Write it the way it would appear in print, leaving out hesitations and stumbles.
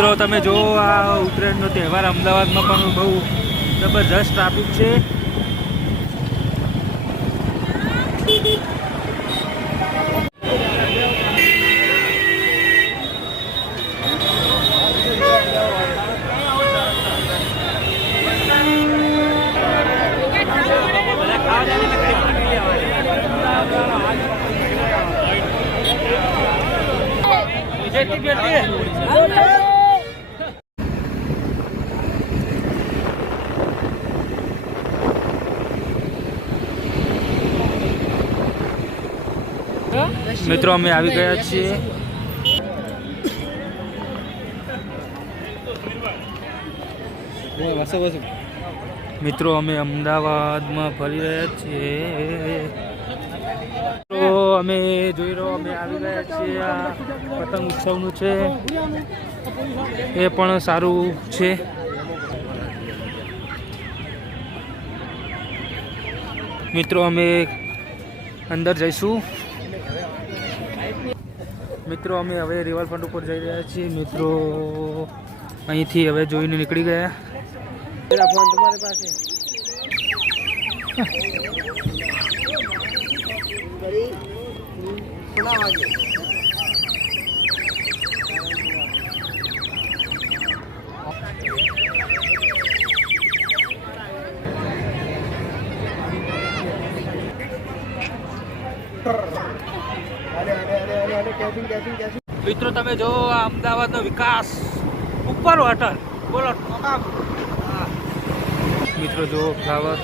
મિત્રો તમે જો આ ઉત્તરાયણનો તહેવાર અમદાવાદમાં પણ બહુ જબરજસ્ત ટ્રાફિક છે. મિત્રો અમે આવી ગયા છીએ. મિત્રો અમે અમદાવાદમાં ફરી રહ્યા છીએ. તો અમે જોઈ રહ્યો અમે આવી ગયા છીએ. આ પતંગ ઉત્સવનું છે, એ પણ સારું છે. મિત્રો અમે અંદર જઈશું. મિત્રો અમે હવે રિવરફ્રન્ટ ઉપર જઈ રહ્યા છીએ. મિત્રો અહીંથી હવે જોઈને નીકળી ગયા. ફોન તમારી પાસે મિત્રો તમે જો આ અમદાવાદનો વિકાસ ઉપર હોટલ બોલો. મિત્રો જો ફ્લાવર